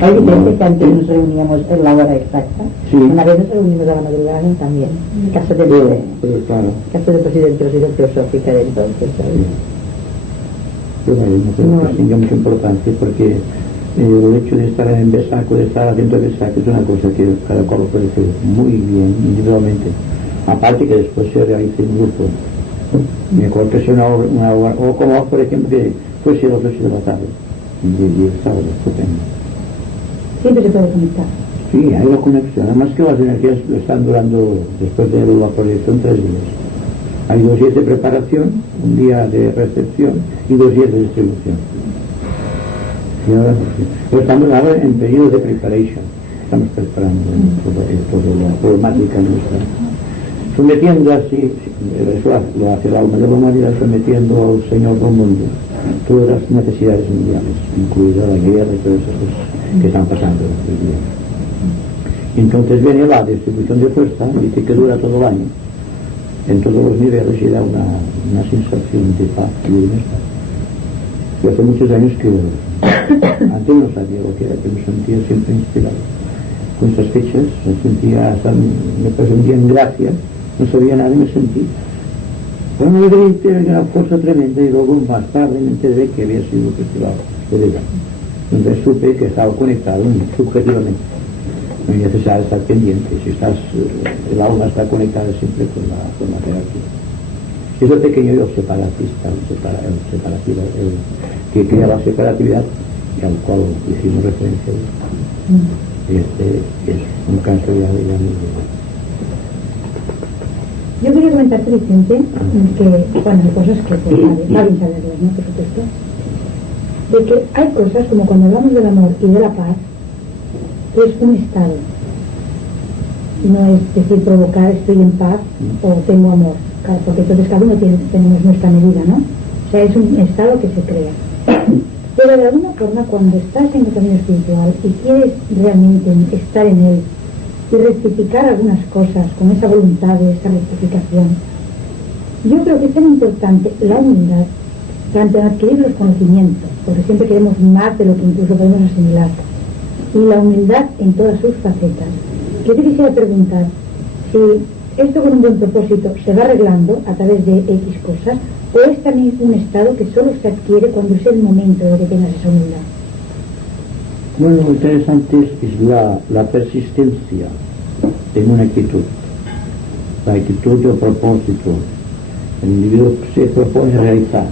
Hay diferencia que antes nos reuníamos en la hora exacta, sí. Una vez nos reunimos a la madrugada también, en casa del claro. Casa del presidente de la Sociedad Filosófica de entonces, ¿sabes? Bueno, nosotros tengamos importancia porque el hecho de estar en Besaco, de estar haciendo Besaco, es una cosa que cada cual puede hacer muy bien individualmente, aparte que después se realice en grupo. Mejor que sea una hora, o como por ejemplo que fuese a las 8 de la tarde, y el sábado, estupendo. Siempre se puede conectar. Sí, hay una conexión, además que las energías están durando, después de la proyección, 3 días. Hay 2 días de preparación, un día de recepción y 2 días de distribución. Y ahora, estamos ahora en periodo de preparation, estamos preparando toda la problemática nuestra, sometiendo así, eso lo hace la alma de la humanidad, sometiendo al Señor del mundo todas las necesidades mundiales, incluida la guerra y todas esas cosas que están pasando hoy día. Entonces viene la distribución de fuerza, dice que dura todo el año, en todos los niveles, y da una sensación de paz y de bienestar. Yo hace muchos años que antes no sabía lo que era, que me sentía siempre inspirado. Con estas fechas me sentía, hasta me presentía en gracia, no sabía nada y me sentí con una gran fuerza tremenda, y luego más tarde me enteré que había sido festival de Vega. Entonces supe que estaba conectado subjetivamente. No es necesario estar pendiente, si estás, el alma está conectada siempre con la jerarquía. Es el pequeño yo separatista, el que crea la separatividad, y al cual hicimos referencia. Este es un caso ya muy bueno. Yo quería comentarte, Vicente, que, bueno, hay cosas que va bien saberlas, ¿no? Por supuesto. De que hay cosas, como cuando hablamos del amor y de la paz, que es un estado. No es decir, provocar estoy en paz o tengo amor, porque entonces cada uno tenemos nuestra medida, ¿no? O sea, es un estado que se crea. Pero de alguna forma, cuando estás en el camino espiritual y quieres realmente estar en él y rectificar algunas cosas con esa voluntad de esa rectificación, yo creo que es tan importante la humildad, tanto en adquirir los conocimientos, porque siempre queremos más de lo que incluso podemos asimilar, y la humildad en todas sus facetas. Yo te quisiera preguntar si esto con un buen propósito se va arreglando a través de X cosas, o es también un estado que solo se adquiere cuando es el momento de que tengas esa humildad. Bueno, lo interesante es la persistencia en una actitud, la actitud de propósito. El individuo se propone realizar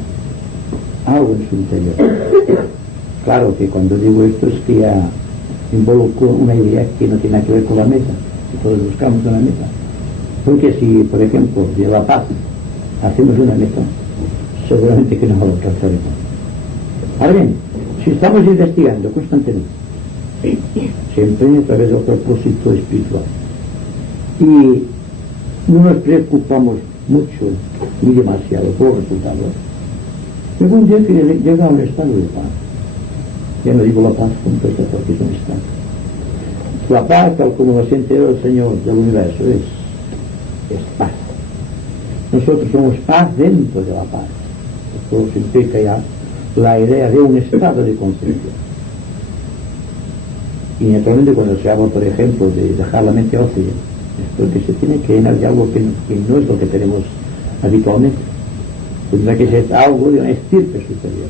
algo en su interior. Claro que cuando digo esto es que ya involucro una idea que no tiene nada que ver con la meta, que todos buscamos una meta. Porque si, por ejemplo, de la paz hacemos una meta, seguramente que no la alcanzaremos. Ahora bien, si estamos investigando constantemente, siempre a través del propósito espiritual, y no nos preocupamos mucho ni demasiado por los resultados, llega un día que llega a un estado de paz. Ya no digo la paz completa porque es un estado. La paz, tal como lo siente el Señor del universo, es paz. Nosotros somos paz dentro de la paz. Esto implica ya la idea de un estado de conciencia. Y naturalmente cuando se habla, por ejemplo, de dejar la mente ósea, es porque se tiene que llenar de algo que no es lo que tenemos habitualmente. Tendrá que ser algo de una estirpe superior.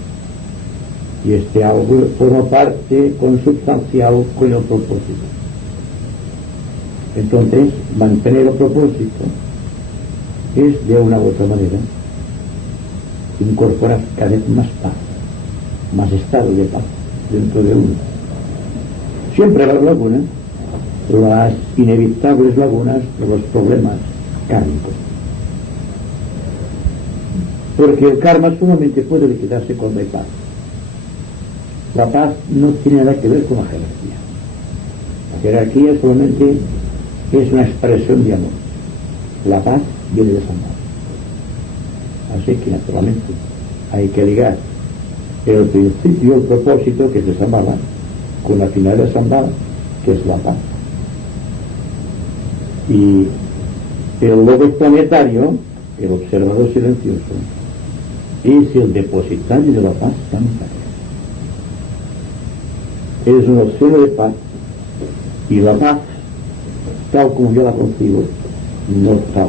Y este algo forma parte consubstancial con el propósito. Entonces, mantener el propósito es, de una u otra manera, incorporar cada vez más paz, más estado de paz dentro de uno. Siempre habrá lagunas, las inevitables lagunas de los problemas kármicos. Porque el karma solamente puede liquidarse cuando hay paz. La paz no tiene nada que ver con la jerarquía. La jerarquía solamente es una expresión de amor. La paz viene de Shambhala. Así que naturalmente hay que ligar el principio, el propósito, que es de Shambhala, con la finalidad de Shambhala, que es la paz. Y el logos planetario, el observador silencioso, es el depositario de la paz planetaria. es un océano de paz, y la paz, tal como yo la concibo, no tal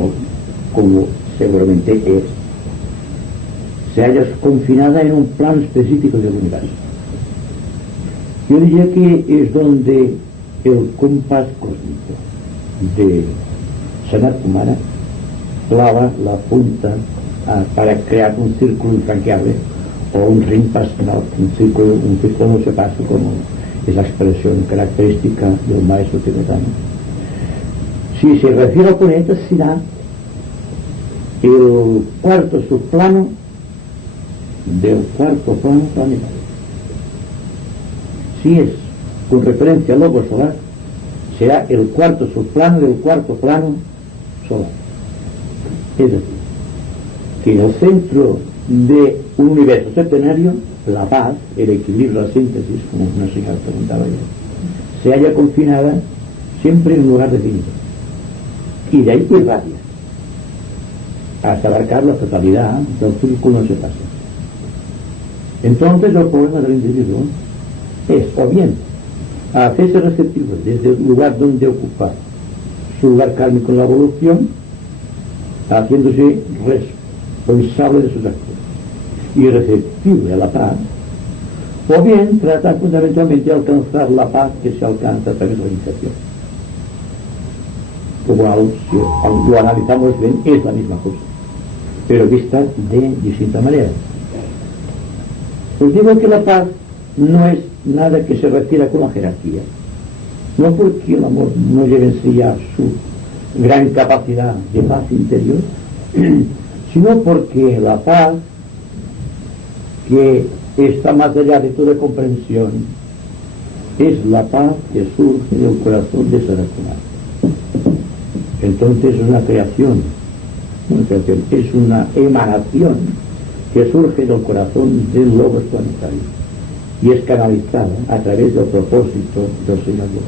como seguramente es, se halla confinada en un plano específico del universo. Yo diría que es donde el compás cósmico de Sanat Kumara clava la punta para crear un círculo infranqueable, o un rinpassat, un círculo no se pasa, como es la expresión característica del maestro tibetano. Si se refiere al planeta, será el cuarto subplano del cuarto plano planetario. Si es con referencia al lobo solar, será el cuarto subplano del cuarto plano solar. Es decir, que en el centro de un universo centenario, la paz, el equilibrio, la síntesis, como una señora preguntaba yo, se halla confinada siempre en un lugar definido, y de ahí irradia hasta abarcar la totalidad del círculo no se pasa. Entonces el problema del individuo es o bien hacerse receptivo desde el lugar donde ocupar su lugar kármico en la evolución, haciéndose responsable de sus actos y receptible a la paz, o bien tratar fundamentalmente de alcanzar la paz que se alcanza a través de la iniciación. Igual, si lo analizamos bien, es la misma cosa, pero vista de distinta manera. Os digo que la paz no es nada que se refiera con la jerarquía, no porque el amor no lleve en sí ya su gran capacidad de paz interior, sino porque la paz, que está más allá de toda comprensión, es la paz que surge del corazón de Sanat Kumara. Entonces es una creación, es una emanación que surge del corazón del logos planetario y es canalizada a través del propósito del Señor Dios.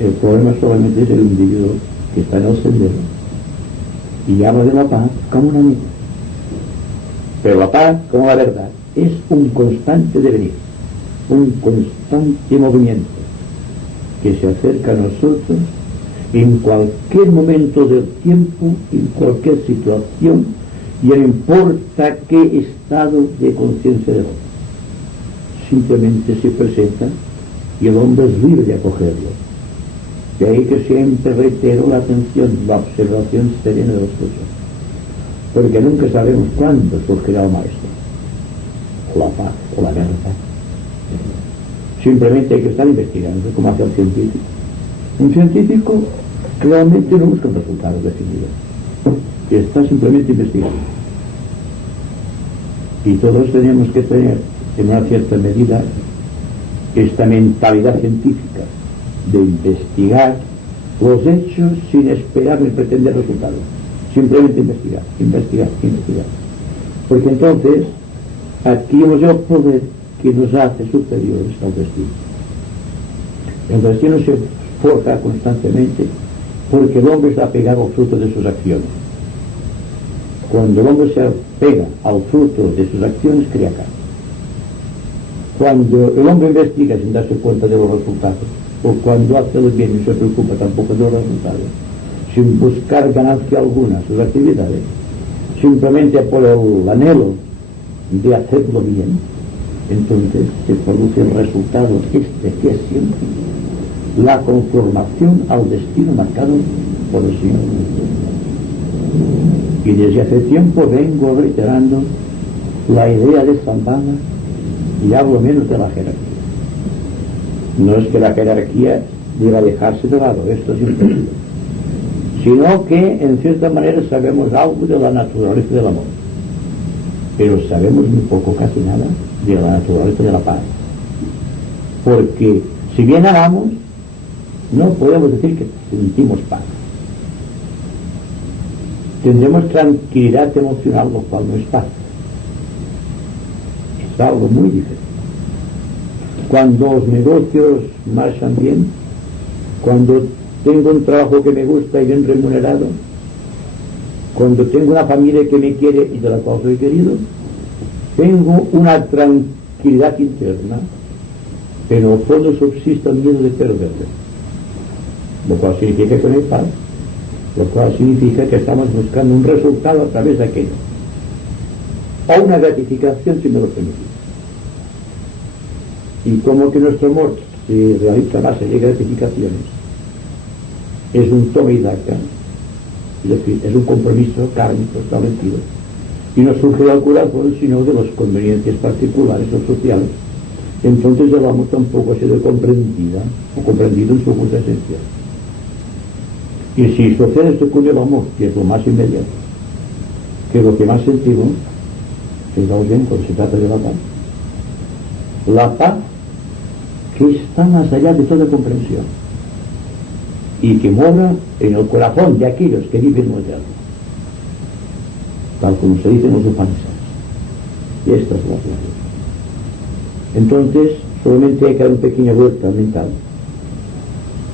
El problema solamente es el individuo que está en el sendero y habla de la paz como un amigo. Pero la paz, como la verdad, es un constante devenir, un constante movimiento que se acerca a nosotros en cualquier momento del tiempo, en cualquier situación, y no importa qué estado de conciencia del hombre. Simplemente se presenta y el hombre es libre de acogerlo. De ahí que siempre reitero la atención, la observación serena de las cosas, porque nunca sabemos cuándo surgirá el maestro, o la paz, o la verdad. Simplemente hay que estar investigando, como hace el científico. Un científico realmente no busca resultados definidos, está simplemente investigando. Y todos tenemos que tener, en una cierta medida, esta mentalidad científica de investigar los hechos sin esperar ni pretender resultados. Simplemente investigar, investigar, investigar. Porque entonces adquirimos el poder que nos hace superiores al destino. El destino se forja constantemente porque el hombre está pegado al fruto de sus acciones. Cuando el hombre se apega al fruto de sus acciones, crea carne. Cuando el hombre investiga sin darse cuenta de los resultados, o cuando hace el bien y no se preocupa tampoco de los resultados, sin buscar ganancia alguna sus actividades, simplemente por el anhelo de hacerlo bien, entonces se produce el resultado que es siempre la conformación al destino marcado por el Señor. Y desde hace tiempo vengo reiterando la idea de Shambhala y hablo menos de la jerarquía. No es que la jerarquía deba dejarse de lado, esto es imposible, sino que en cierta manera sabemos algo de la naturaleza del amor, pero sabemos muy poco, casi nada, de la naturaleza de la paz. Porque si bien amamos, no podemos decir que sentimos paz. Tendremos tranquilidad emocional, lo cual no es paz. Es algo muy diferente. Cuando los negocios marchan bien, cuando tengo un trabajo que me gusta y bien remunerado, cuando tengo una familia que me quiere y de la cual soy querido, tengo una tranquilidad interna pero en el fondo subsiste el miedo de perderlo, lo cual significa que no hay paz, lo cual significa que estamos buscando un resultado a través de aquello, o una gratificación, si me lo permitís. Y como que nuestro amor se realiza a base de gratificaciones, es un toma y daca, es decir, es un compromiso kármico establecido, y no surge del corazón sino de las conveniencias particulares o sociales, entonces el amor tampoco ha sido comprendida o comprendido en su justa esencia. Y si sucede esto con el amor, que es lo más inmediato, que es lo que más sentimos, fijaos bien cuando se trata de la paz que está más allá de toda comprensión y que mora en el corazón de aquellos que viven moderno, tal como se dice en los Upanishads. Y esta es la clave. Entonces solamente hay que dar una pequeña vuelta mental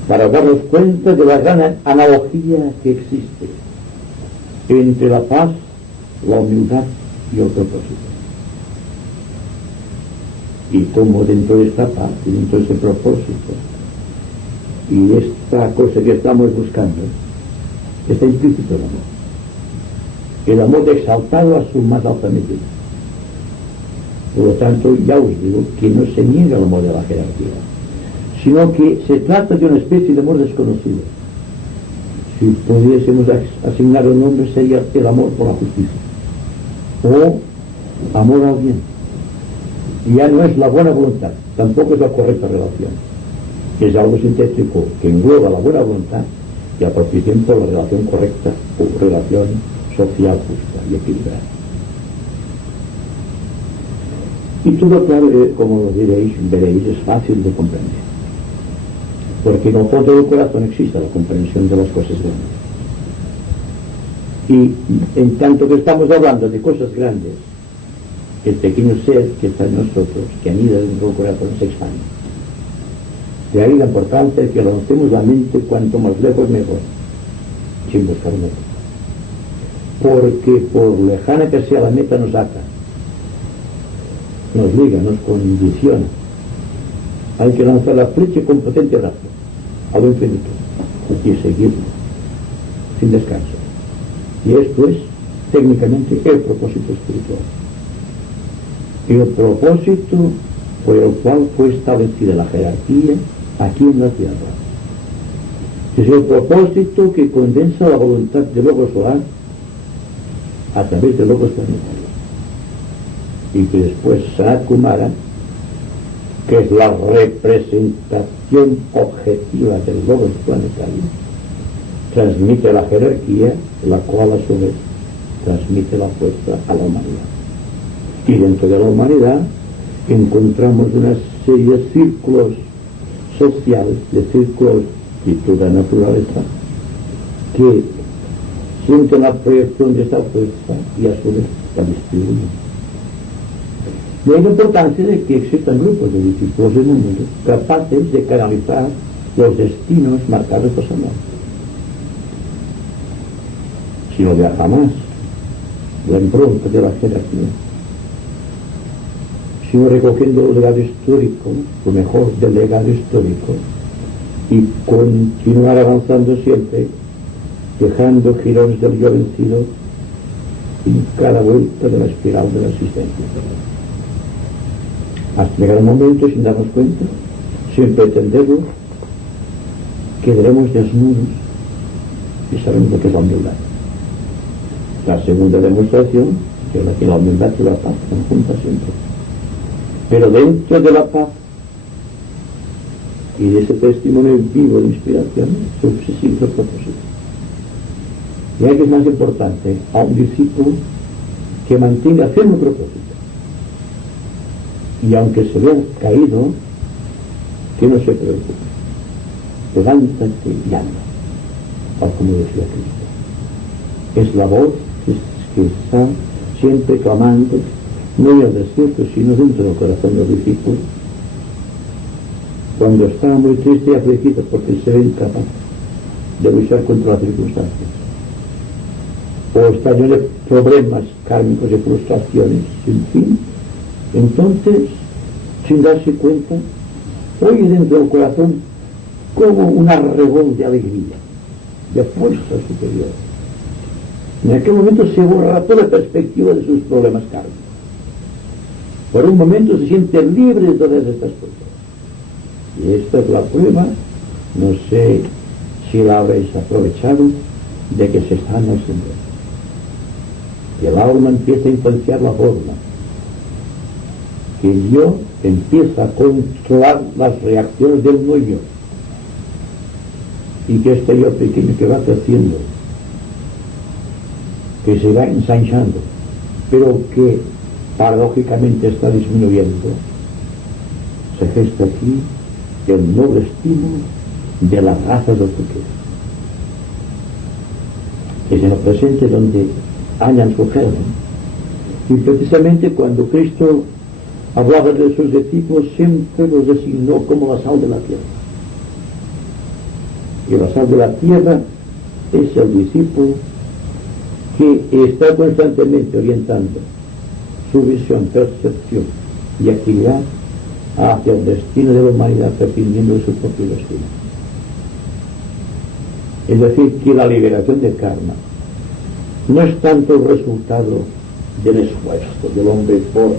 para darnos cuenta de la gran analogía que existe entre la paz, la humildad y el propósito. Y como dentro de esta paz y dentro de ese propósito y esta cosa que estamos buscando está implícito el amor exaltado a su más alta medida. Por lo tanto, ya os digo que no se niega el amor de la jerarquía, sino que se trata de una especie de amor desconocido. Si pudiésemos asignar un nombre, sería el amor por la justicia o amor al bien. Ya no es la buena voluntad, tampoco es la correcta relación, es algo sintético que engloba la buena voluntad y al propio tiempo la relación correcta o relación social justa y equilibrada. Y todo, claro, como veréis, es fácil de comprender, porque en el fondo del corazón existe la comprensión de las cosas grandes. Y en tanto que estamos hablando de cosas grandes, el pequeño ser que está en nosotros, que anida dentro del corazón, se expande. De ahí la importancia de que lancemos la mente cuanto más lejos mejor, sin buscar meta. Porque por lejana que sea la meta nos ata, nos liga, nos condiciona. Hay que lanzar la flecha con potente rato a lo infinito y seguirlo sin descanso. Y esto es técnicamente el propósito espiritual. Y el propósito por el cual fue establecida la jerarquía aquí en la tierra. Es el propósito que condensa la voluntad del Logos solar a través del Logos planetario. Y que después Sanat Kumara, que es la representación objetiva del Logos planetario, transmite la jerarquía, la cual a su vez transmite la fuerza a la humanidad. Y dentro de la humanidad encontramos una serie de círculos sociales, de círculos de toda naturaleza, que sienten la proyección de esta fuerza y a su vez la distribuyen. Y hay la importancia de que existan grupos de discípulos en el mundo capaces de canalizar los destinos marcados por San Juan. Si no vea jamás la impronta de la jerarquía, sino recogiendo el legado histórico, lo mejor del legado histórico, y continuar avanzando siempre, dejando girones del yo vencido en cada vuelta de la espiral de la existencia. Hasta llegar el momento, sin darnos cuenta, sin pretenderlo, quedaremos desnudos y sabemos lo que es la humildad. La segunda demostración, que es la que la humildad y la paz están juntas siempre. Pero dentro de la paz y de ese testimonio vivo de inspiración subsiste el propósito. Y hay que es más importante a un discípulo que mantenga firme propósito. Y aunque se vea caído, que no se preocupe. Levántate y anda, tal como decía Cristo. Es la voz que está siempre clamando, no en el desierto, sino dentro del corazón del discípulo, cuando está muy triste y afligido porque se ve incapaz de luchar contra las circunstancias, o está lleno de problemas kármicos y frustraciones sin fin. Entonces, sin darse cuenta, oye dentro del corazón como una revolt de alegría, de fuerza superior. En aquel momento se borra toda perspectiva de sus problemas kármicos. Por un momento se siente libre de todas estas cosas. Y esta es la prueba, no sé si la habéis aprovechado, de que se está en el Señor. Que el alma empieza a influenciar la forma. Que el yo empieza a controlar las reacciones del no yo. Y que este yo pequeño que va creciendo, que se va ensanchando, pero que paradójicamente está disminuyendo, se gesta aquí el noble estímulo de la raza del futuro. Es en el presente donde hallan su germen. Y precisamente cuando Cristo hablaba de sus discípulos, siempre los designó como la sal de la tierra. Y la sal de la tierra es el discípulo que está constantemente orientando su visión, percepción y actividad hacia el destino de la humanidad, prescindiendo de su propio destino. Es decir, que la liberación del karma no es tanto el resultado del esfuerzo del hombre por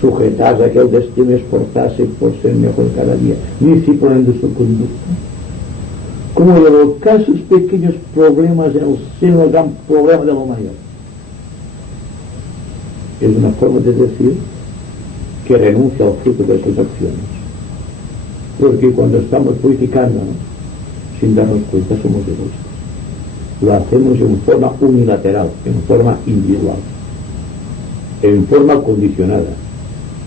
sujetarse a aquel destino y esforzarse por ser mejor cada día, ni disciplinando su conducta, como de los casos pequeños problemas en el seno del gran problema de la humanidad. Es una forma de decir que renuncia al fruto de sus acciones, porque cuando estamos purificándonos sin darnos cuenta somos egoístas. Lo hacemos en forma unilateral, en forma individual, en forma condicionada,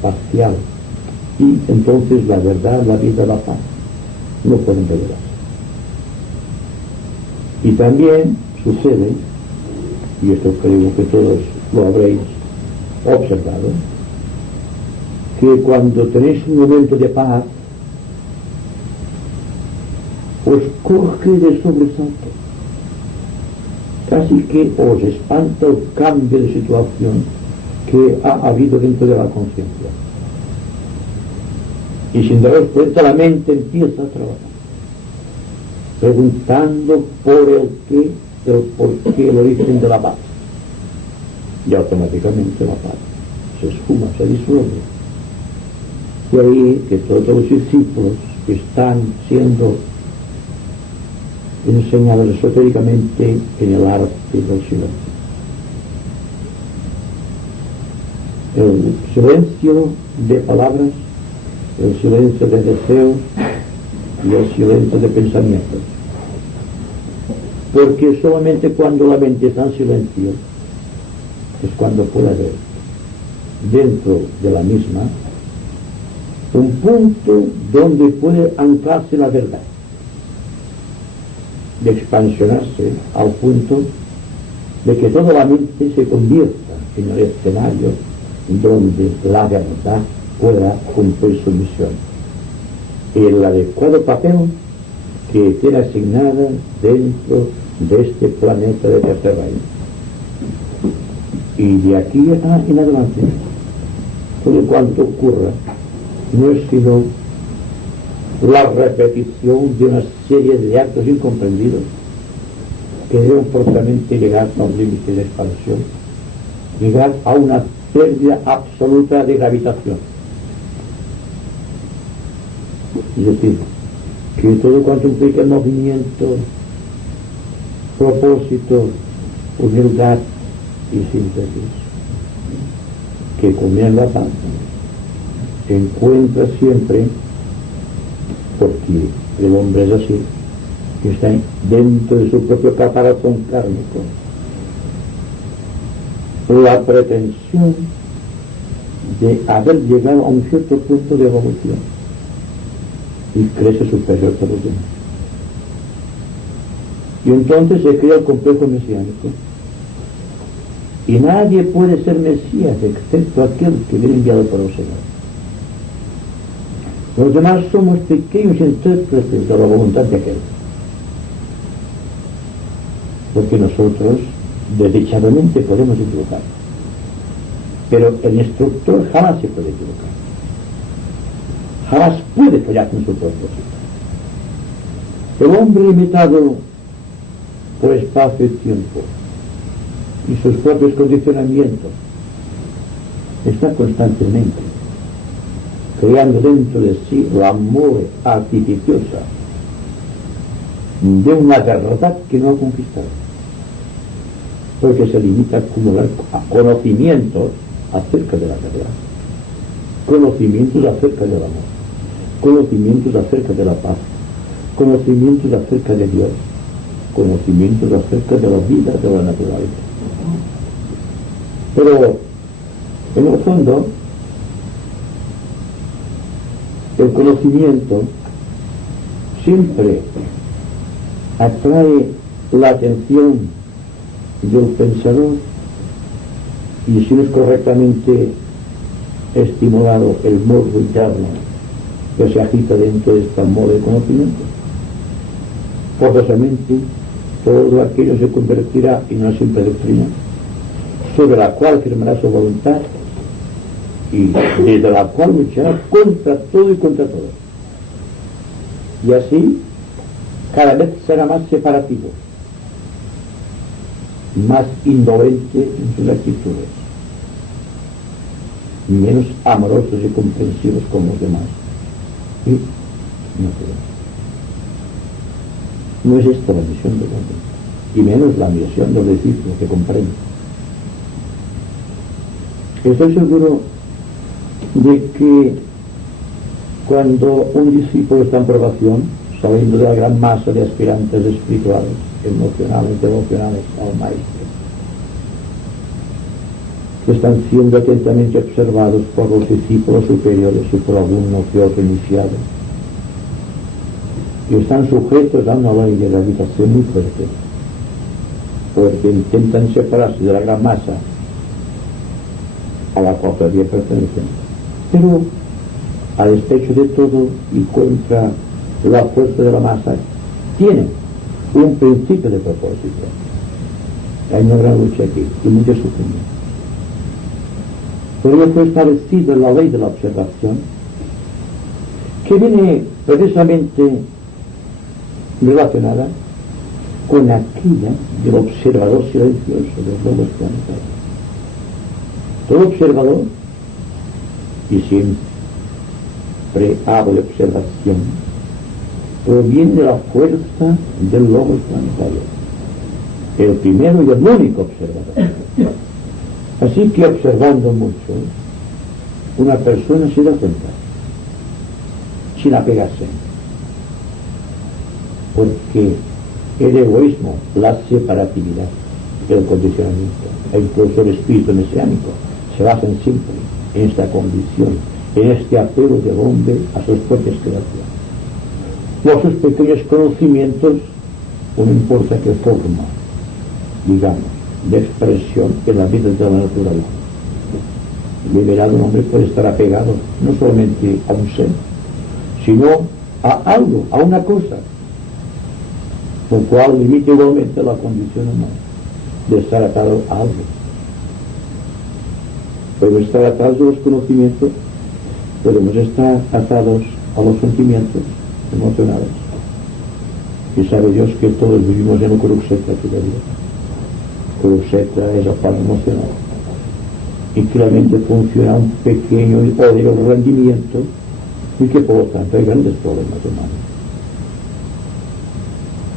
parcial, y entonces la verdad, la vida, la paz no pueden revelarse. Y también sucede, y esto creo que todos lo habréis observado, que cuando tenéis un momento de paz os coge de sobresalto, casi que os espanta el cambio de situación que ha habido dentro de la conciencia, y sin daros cuenta la mente empieza a trabajar preguntando por el qué, el por qué, el origen de la paz, y automáticamente la paz se esfuma, se disuelve. Y ahí que todos los discípulos que están siendo enseñados esotéricamente en el arte del silencio, el silencio de palabras, el silencio de deseos y el silencio de pensamientos, porque solamente cuando la mente está en silencio es cuando puede haber dentro de la misma un punto donde puede anclarse la verdad, de expansionarse al punto de que toda la mente se convierta en el escenario donde la verdad pueda cumplir su misión, el adecuado papel que tiene asignada dentro de este planeta de tercer reino. Y de aquí en adelante, todo cuanto ocurra no es sino la repetición de una serie de actos incomprendidos que deben forzosamente llegar a un límite de expansión, llegar a una pérdida absoluta de gravitación. Es decir, que todo cuanto implica movimiento, propósito, humildad y síntesis, que culmina en la paz, encuentra siempre, porque el hombre es así, que está dentro de su propio caparazón kármico, la pretensión de haber llegado a un cierto punto de evolución y crece superior a los demás. Y entonces se crea el complejo mesiánico, y nadie puede ser Mesías excepto aquel que viene enviado por el Señor. Los demás somos pequeños intérpretes de la voluntad de aquel, porque nosotros desdichadamente podemos equivocar, pero el instructor jamás se puede equivocar. jamás puede fallar con su propósito. El hombre limitado por espacio y tiempo y sus propios condicionamientos está constantemente creando dentro de sí la amor artificiosa de una verdad que no ha conquistado, porque se limita a acumular conocimientos acerca de la verdad, conocimientos acerca del amor, conocimientos acerca de la paz, conocimientos acerca de Dios, conocimientos acerca de la vida, de la naturaleza. Pero en el fondo el conocimiento siempre atrae la atención del pensador, y si no es correctamente estimulado el morbo interno que se agita dentro de esta moda de conocimiento, forzosamente todo aquello se convertirá en una simple doctrina sobre la cual firmará su voluntad y desde la cual luchará contra todo y contra todo, y así cada vez será más separativo, más indolente en sus actitudes, menos amorosos y comprensivos con los demás, y no es esta la misión del hombre, y menos la misión del discípulo que comprende. Estoy seguro de que cuando un discípulo está en probación, saliendo de la gran masa de aspirantes espirituales, emocionales, devocionales al Maestro, que están siendo atentamente observados por los discípulos superiores y por alguno que otro iniciado, y están sujetos a una ley de gravitación muy fuerte, porque intentan separarse de la gran masa a la cual todavía pertenecen, pero a despecho de todo y contra la fuerza de la masa, tienen un principio de propósito. Hay una gran lucha aquí y mucho sufrimiento. Por ello fue establecida la ley de la observación, que viene precisamente relacionada con aquella del observador silencioso de los lobos planetarios. Todo observador, y siempre hablo de observación, proviene de la fuerza del lobo planetario, el primero y el único observador. Así que observando mucho, una persona se da cuenta, sin apegarse, porque el egoísmo, la separatividad, el condicionamiento e incluso el espíritu mesiánico se basan siempre en esta condición, en este apego del hombre a sus propias creaciones, o a sus pequeños conocimientos, no importa qué forma, digamos, de expresión en la vida de la naturaleza. Liberado, un hombre puede estar apegado no solamente a un ser, sino a algo, a una cosa, lo cual limita igualmente la condición humana de estar atado a algo. Podemos estar atados a los conocimientos, podemos estar atados a los sentimientos emocionales, y sabe Dios que todos vivimos en un Kurukshetra todavía. Kurukshetra es el plano emocional, y que la mente funciona a un pequeño y poderoso rendimiento, y que por lo tanto hay grandes problemas humanos.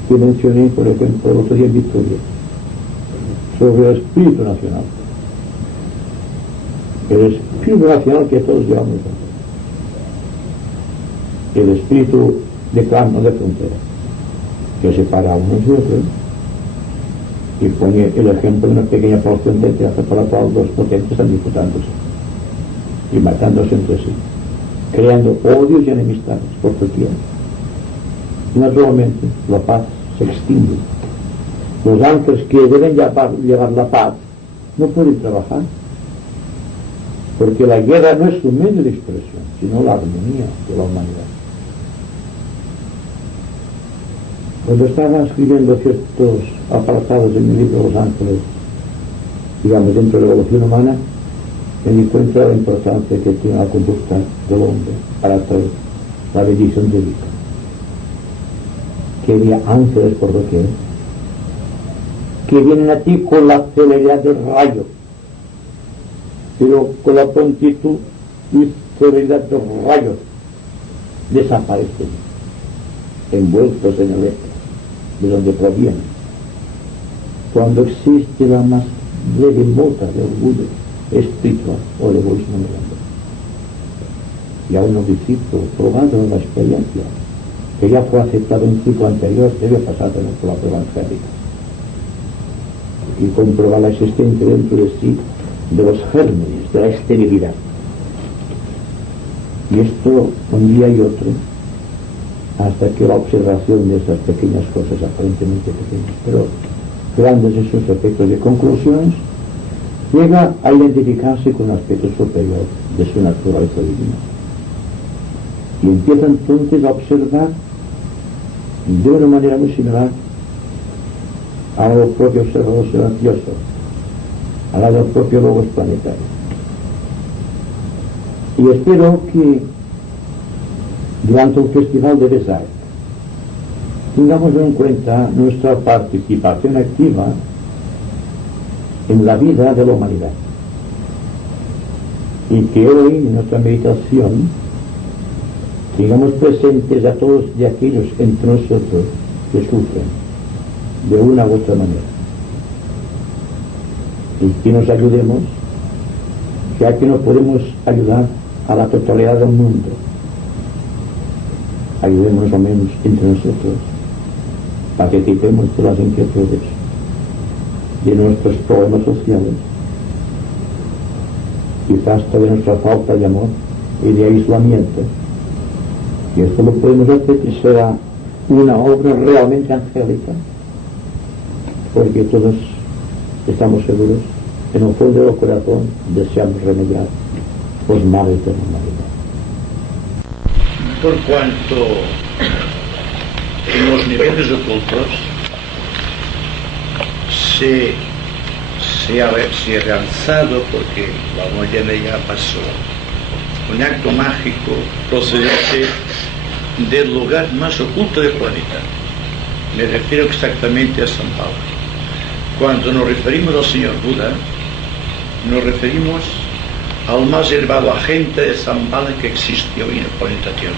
Que mencioné, por ejemplo, el otro día en Victoria, sobre el espíritu nacional. El espíritu nacional que todos llevamos dentro. El espíritu de clan, no de frontera, que separa a unos y otros, y pone el ejemplo de una pequeña porción de tierra por la cual dos potentes están disputándose y matándose entre sí, creando odios y enemistades por cualquiera. Y naturalmente la paz se extingue. Los ángeles que deben llevar la paz no pueden trabajar, porque la guerra no es un medio de expresión, sino la armonía de la humanidad. Cuando estaba escribiendo ciertos apartados en mi libro Los Ángeles, digamos, dentro de la evolución humana, me di cuenta de la importancia que tiene la conducta del hombre para traer la bendición de vida. Que había ángeles por doquier, que vienen a ti con la celeridad del rayo, pero con la prontitud y celeridad del rayo desaparecen, envueltos en el éter de donde provienen. Cuando existe la más leve mota de orgullo espiritual o de egoísmo en el hombre, y a unos discípulos probando en la experiencia que ya fue aceptado en un ciclo anterior, debe pasar también por la prueba angélica y comprobar la existencia dentro de sí de los gérmenes de la esterilidad. Y esto un día y otro, hasta que la observación de esas pequeñas cosas aparentemente pequeñas pero grandes en sus efectos y conclusiones, llega a identificarse con un aspecto superior de su naturaleza divina y empieza entonces a observar de una manera muy similar a lo propio observador silencioso, a la del propio logos planetario. Y espero que durante el Festival de Vesak tengamos en cuenta nuestra participación activa en la vida de la humanidad y que hoy en nuestra meditación tengamos presentes a todos y aquellos entre nosotros que sufren de una u otra manera y que nos ayudemos, ya que no podemos ayudar a la totalidad del mundo, ayudémonos al menos entre nosotros para que quitemos todas las inquietudes de nuestros problemas sociales, quizás hasta de nuestra falta de amor y de aislamiento. Y esto lo podemos hacer y será una obra realmente angélica, porque todos estamos seguros, en el fondo del corazón deseamos remediar los males de la humanidad. Por cuanto en los niveles ocultos se ha realizado, porque la mañana ya pasó, un acto mágico procedente del lugar más oculto del planeta. Me refiero exactamente a Shambhala. Cuando nos referimos al señor Buda, nos referimos al más elevado agente de Shambhala que existe hoy en el planeta Tierra.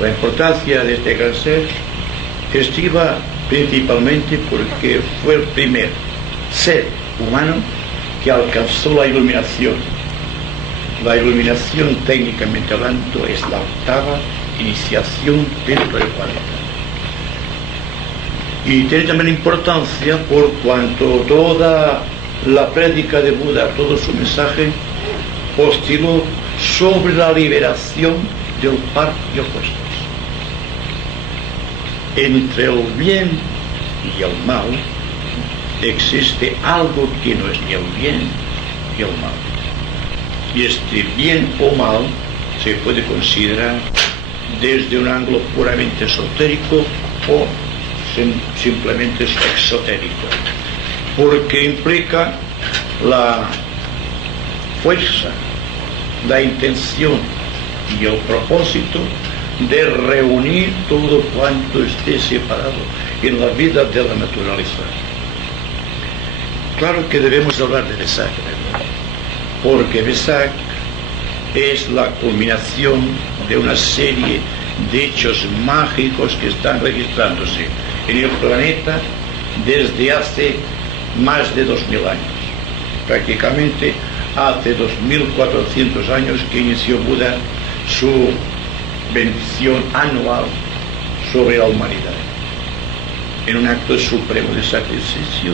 La importancia de este gran ser estriba principalmente porque fue el primer ser humano que alcanzó la iluminación. La iluminación, técnicamente hablando, es la octava iniciación dentro del planeta. Y tiene también importancia por cuanto toda la prédica de Buda, todo su mensaje, osciló sobre la liberación del par de opuestos. Entre el bien y el mal existe algo que no es ni el bien ni el mal. Y este bien o mal se puede considerar desde un ángulo puramente esotérico o simplemente exotérico, porque implica la fuerza, la intención y el propósito de reunir todo cuanto esté separado en la vida de la naturaleza. Claro que debemos hablar de Vesak, ¿verdad? Porque Vesak es la culminación de una serie de hechos mágicos que están registrándose en el planeta desde hace más de 2000 años. Prácticamente hace 2400 años que inició Buda su bendición anual sobre la humanidad. En un acto supremo de sacrificio,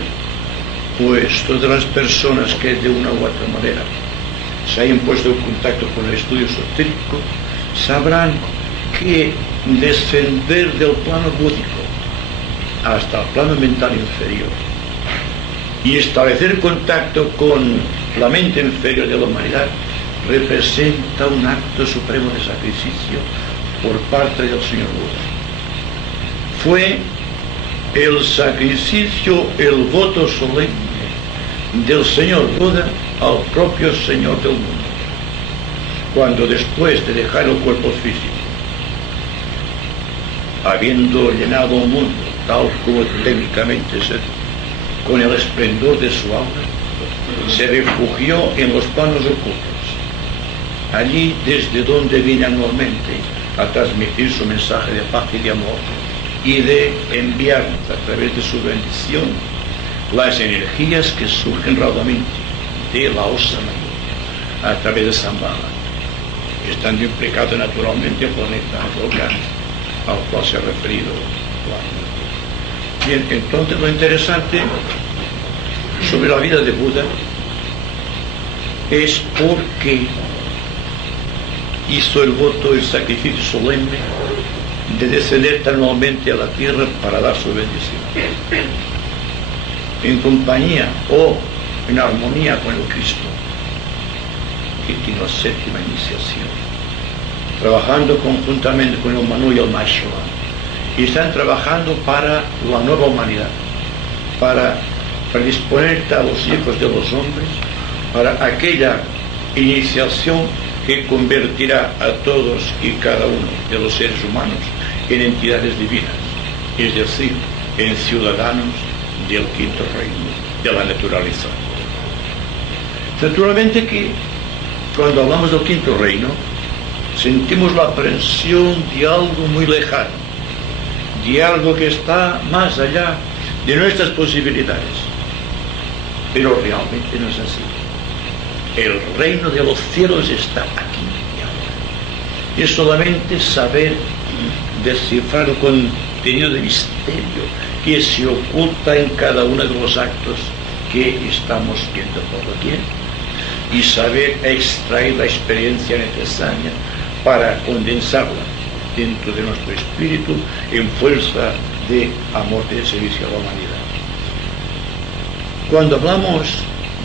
pues todas las personas que de una u otra manera se hayan puesto en contacto con el estudio esotérico sabrán que descender del plano búdico hasta el plano mental inferior y establecer contacto con la mente inferior de la humanidad representa un acto supremo de sacrificio por parte del señor Buda. Fue el sacrificio, el voto solemne del señor Buda al propio Señor del mundo, cuando después de dejar el cuerpo físico, habiendo llenado el mundo tal como técnicamente se con el esplendor de su aura, se refugió en los planos ocultos, allí desde donde viene anualmente a transmitir su mensaje de paz y de amor y de enviarnos a través de su bendición las energías que surgen raudamente de la Osa Mayor a través de Shambhala, estando implicado naturalmente el planeta Volcán al cual se ha referido Juan. Bien, entonces lo interesante sobre la vida de Buda es porque hizo el voto, el sacrificio solemne de descender anualmente a la tierra para dar su bendición, en compañía o en armonía con el Cristo, que tiene la séptima iniciación, trabajando conjuntamente con el Manu y el Maheshwara, y están trabajando para la nueva humanidad, para predisponer a los hijos de los hombres para aquella iniciación que convertirá a todos y cada uno de los seres humanos en entidades divinas, es decir, en ciudadanos del quinto reino, de la naturaleza. Naturalmente que cuando hablamos del quinto reino, sentimos la aprensión de algo muy lejano, de algo que está más allá de nuestras posibilidades. Pero realmente no es así. El reino de los cielos está aquí y ahora. Es solamente saber descifrar el contenido de misterio que se oculta en cada uno de los actos que estamos viendo por doquier y saber extraer la experiencia necesaria para condensarla dentro de nuestro espíritu en fuerza de amor de servicio a la humanidad. Cuando hablamos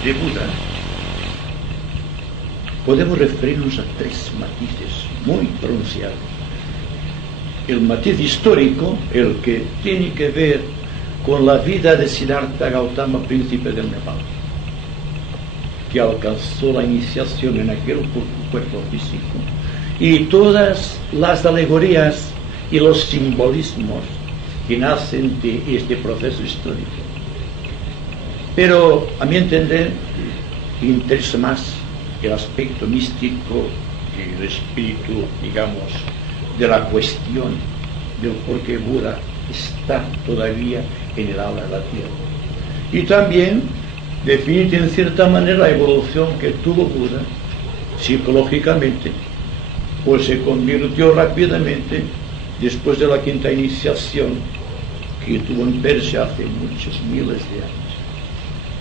de Buda, podemos referirnos a tres matices muy pronunciados. El matiz histórico, el que tiene que ver con la vida de Siddhartha Gautama, príncipe del Nepal, que alcanzó la iniciación en aquel cuerpo físico, y todas las alegorías y los simbolismos que nacen de este proceso histórico. Pero, a mi entender, interesa más el aspecto místico y el espíritu, digamos, de la cuestión del por qué Buda está todavía en el ala de la tierra. Y también definir en cierta manera la evolución que tuvo Buda psicológicamente, pues se convirtió rápidamente después de la quinta iniciación que tuvo en Persia hace muchos miles de años,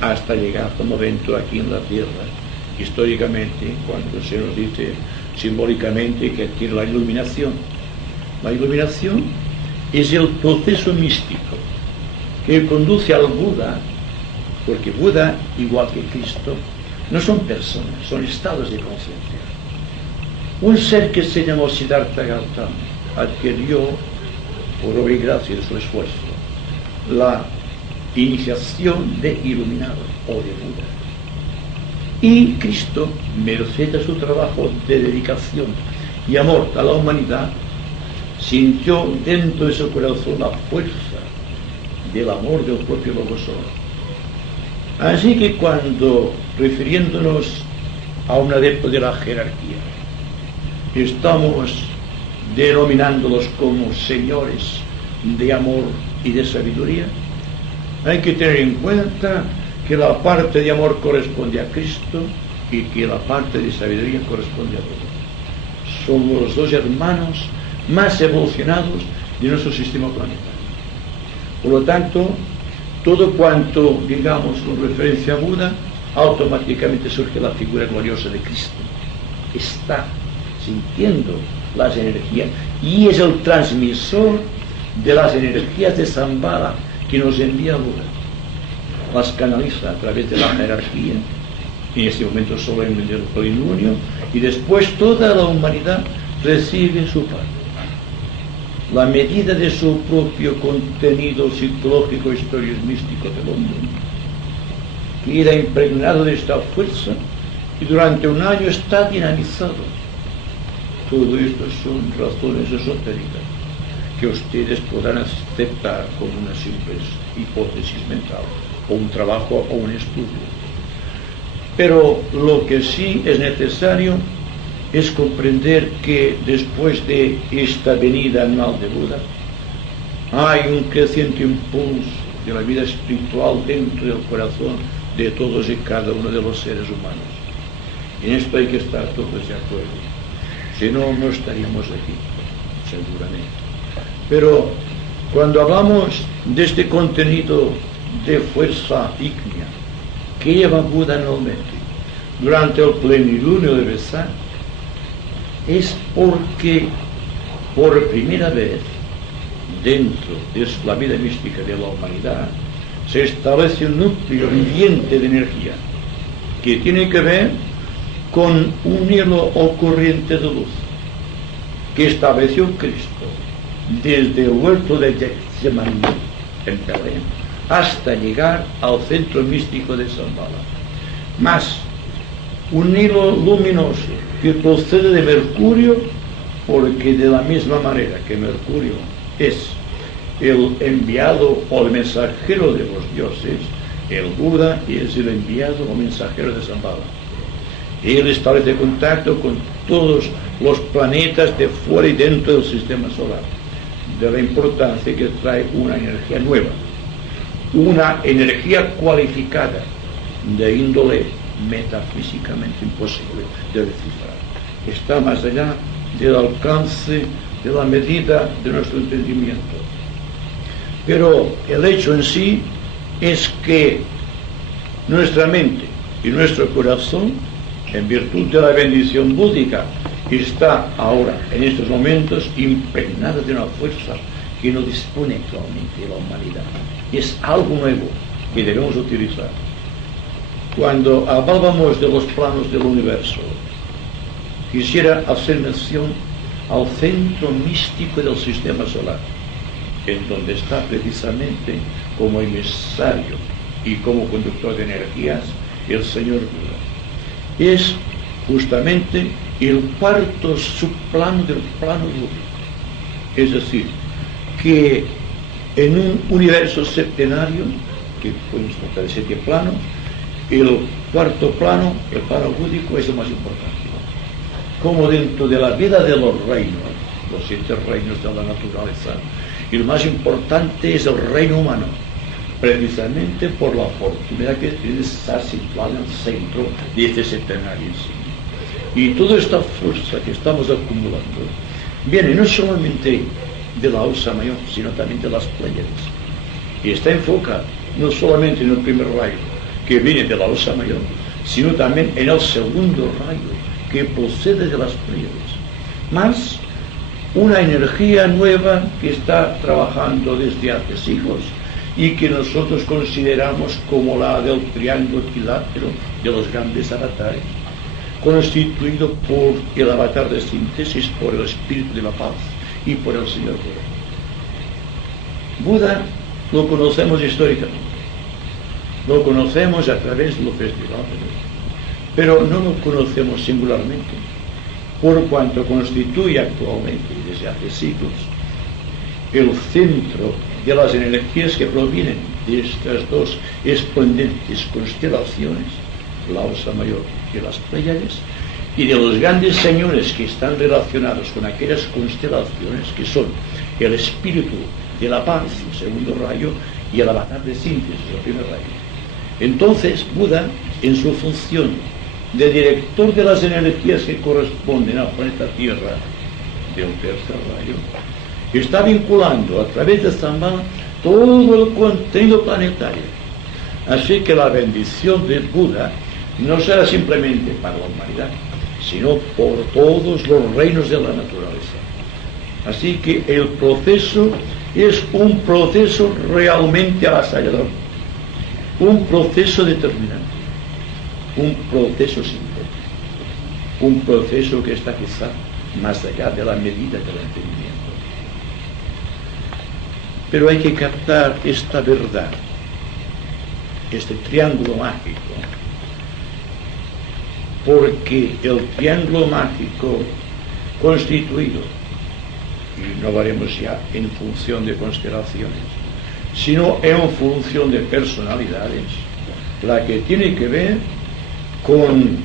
hasta llegar a un momento aquí en la tierra, históricamente, cuando se nos dice simbólicamente que adquiere la iluminación. La iluminación es el proceso místico que conduce al Buda, porque Buda, igual que Cristo, no son personas, son estados de conciencia. Un ser que se llamó Siddhartha Gautama adquirió, por obra y gracia de su esfuerzo, la iniciación de iluminado o de Buda. Y Cristo, merced a su trabajo de dedicación y amor a la humanidad, sintió dentro de su corazón la fuerza del amor del propio Logosor. Así que cuando, refiriéndonos a un adepto de la jerarquía, estamos denominándolos como señores de amor y de sabiduría, hay que tener en cuenta que la parte de amor corresponde a Cristo y que la parte de sabiduría corresponde a Buda. Somos los dos hermanos más evolucionados de nuestro sistema planetario. Por lo tanto, todo cuanto digamos con referencia a Buda, automáticamente surge la figura gloriosa de Cristo. Está sintiendo las energías y es el transmisor de las energías de Shambhala que nos envía Buda. Las canaliza a través de la jerarquía, en este momento solemne del plenilunio, y después toda la humanidad recibe su parte. La medida de su propio contenido psicológico, histórico y místico del hombre queda impregnado de esta fuerza y durante un año está dinamizado. Todo esto son razones esotéricas que ustedes podrán aceptar como una simple hipótesis mental, o un trabajo o un estudio. Pero lo que sí es necesario es comprender que después de esta venida anual de Buda, hay un creciente impulso de la vida espiritual dentro del corazón de todos y cada uno de los seres humanos. En esto hay que estar todos de acuerdo. Si no, no estaríamos aquí, seguramente. Pero cuando hablamos de este contenido de fuerza ígnea que lleva Buda anualmente durante el plenilunio de Vesak, es porque por primera vez dentro de la vida mística de la humanidad se establece un núcleo viviente de energía que tiene que ver con un hilo o corriente de luz que estableció Cristo desde el huerto de Getsemaní en Belén hasta llegar al centro místico de Shambhala. Más un hilo luminoso que procede de Mercurio, porque de la misma manera que Mercurio es el enviado o el mensajero de los dioses, el Buda es el enviado o mensajero de Shambhala. Él establece contacto con todos los planetas de fuera y dentro del sistema solar, de la importancia que trae una energía nueva, una energía cualificada de índole metafísicamente imposible de descifrar. Está más allá del alcance de la medida de nuestro entendimiento. Pero el hecho en sí es que nuestra mente y nuestro corazón, en virtud de la bendición búdica, está ahora, en estos momentos, impregnada de una fuerza que no dispone actualmente la humanidad. Es algo nuevo que debemos utilizar. Cuando hablábamos de los planos del universo, quisiera hacer mención al centro místico del sistema solar, en donde está precisamente como emisario y como conductor de energías el Señor Buda. Es justamente el cuarto subplano del plano búdico. Es decir, que en un universo septenario, que consta de 7 planos, el cuarto plano, el plano búdico, es el más importante. Como dentro de la vida de los reinos, los 7 reinos de la naturaleza, el más importante es el reino humano, precisamente por la fortuna que está situada en el centro de este septenario en sí. Y toda esta fuerza que estamos acumulando viene no solamente de la Ursa Mayor, sino también de las Pléyades. Y está enfocada no solamente en el primer rayo, que viene de la Ursa Mayor, sino también en el segundo rayo, que procede de las Pléyades. Más una energía nueva que está trabajando desde hace siglos y que nosotros consideramos como la del triángulo equilátero de los grandes avatares, constituido por el avatar de síntesis, por el espíritu de la paz y por el Señor Buda. Buda lo conocemos históricamente, lo conocemos a través de los festivales, pero no lo conocemos singularmente, por cuanto constituye actualmente, desde hace siglos, el centro de las energías que provienen de estas dos esplendentes constelaciones, la Ursa Mayor y las Pléyades, y de los grandes señores que están relacionados con aquellas constelaciones que son el espíritu de la paz, el segundo rayo, y el avatar de síntesis, el primer rayo. Entonces, Buda, en su función de director de las energías que corresponden al planeta Tierra, del tercer rayo, está vinculando a través de Shambhala todo el contenido planetario. Así que la bendición de Buda no será simplemente para la humanidad, sino por todos los reinos de la naturaleza. Así que el proceso es un proceso realmente avasallador, un proceso determinante, un proceso sintético, un proceso que está quizá más allá de la medida del entendimiento. Pero hay que captar esta verdad, este triángulo mágico, porque el triángulo mágico constituido, y no lo haremos ya en función de constelaciones, sino en función de personalidades, la que tiene que ver con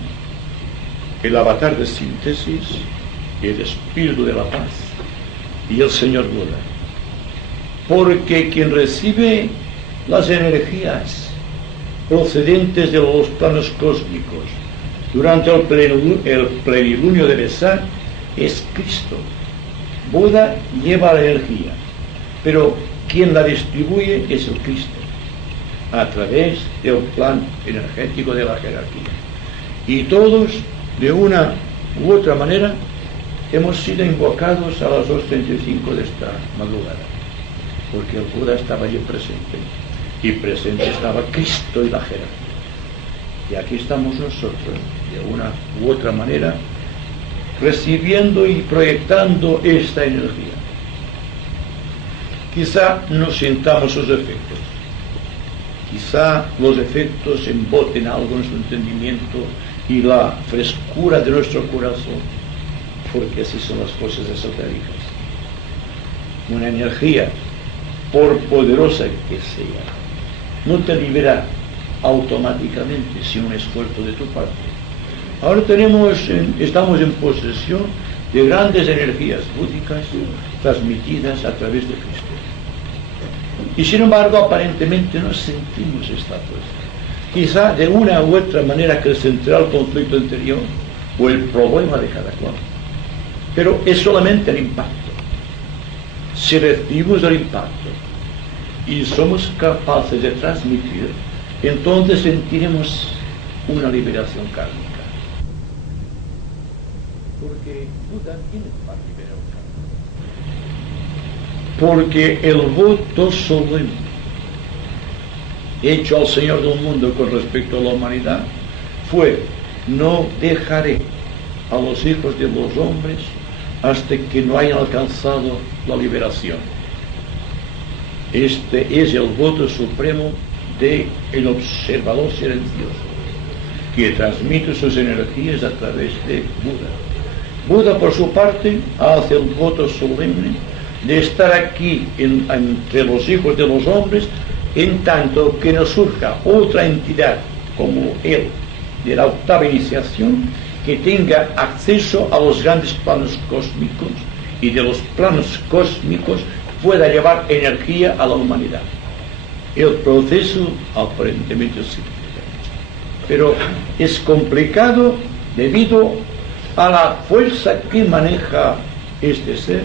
el avatar de síntesis, el espíritu de la paz y el señor Buda. Porque quien recibe las energías procedentes de los planos cósmicos durante el plenilunio de Vesak es Cristo. Buda lleva la energía, pero quien la distribuye es el Cristo, a través del plan energético de la jerarquía. Y todos, de una u otra manera, hemos sido invocados a las 2:35 de esta madrugada, porque el Buda estaba allí presente, y presente estaba Cristo y la jerarquía. Y aquí estamos nosotros, de una u otra manera, recibiendo y proyectando esta energía. Quizá no sintamos sus efectos, quizá los efectos emboten algo en su entendimiento y la frescura de nuestro corazón, porque así son las cosas esotéricas. Una energía, por poderosa que sea, no te libera automáticamente sin un esfuerzo de tu parte. Ahora estamos en posesión de grandes energías búdicas transmitidas a través de Cristo. Y sin embargo, aparentemente no sentimos esta fuerza. Quizá de una u otra manera acrecentará el conflicto interior o el problema de cada cual. Pero es solamente el impacto. Si recibimos el impacto y somos capaces de transmitir, entonces sentiremos una liberación kármica. Porque Buda tiene para liberar un karma. Porque el voto solemne hecho al Señor del mundo con respecto a la humanidad fue: no dejaré a los hijos de los hombres hasta que no hayan alcanzado la liberación. Este es el voto supremo del observador silencioso, que transmite sus energías a través de Buda. Buda, por su parte, hace el voto solemne de estar aquí entre los hijos de los hombres, en tanto que nos surja otra entidad como él, de la octava iniciación, que tenga acceso a los grandes planos cósmicos y de los planos cósmicos pueda llevar energía a la humanidad. El proceso aparentemente es simple, pero es complicado debido a la fuerza que maneja este ser,